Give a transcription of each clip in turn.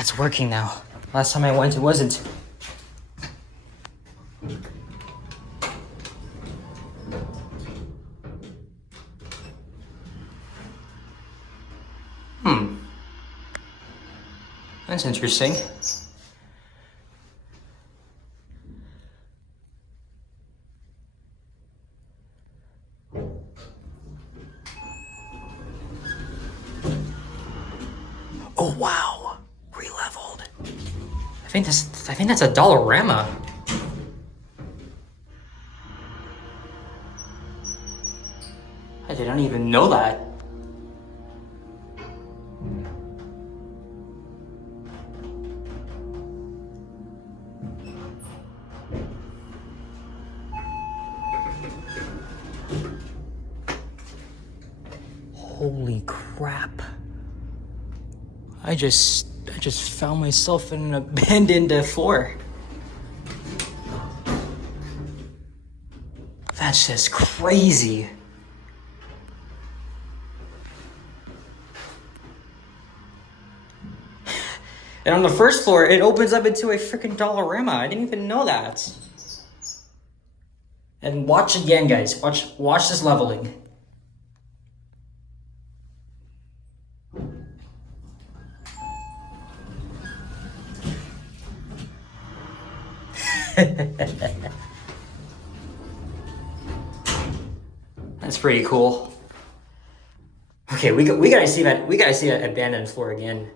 Ah, it's working now. Last time I went, it wasn't. That's interesting. Oh wow, re-leveled. I think that's a Dollerama. I didn't even know that. Holy crap. I just found myself in an abandoned floor. That's just crazy. And on the first floor, it opens up into a freaking Dollarama. I didn't even know that. And watch again, guys. Watch this leveling. That's pretty cool. Okay, we gotta see that abandoned floor again.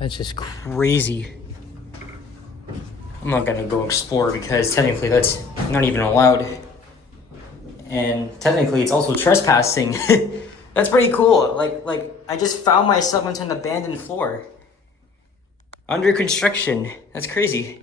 That's just crazy. I'm not gonna go explore because technically that's not even allowed. And technically it's also trespassing. That's pretty cool. Like I just found myself into an abandoned floor. Under construction. That's crazy.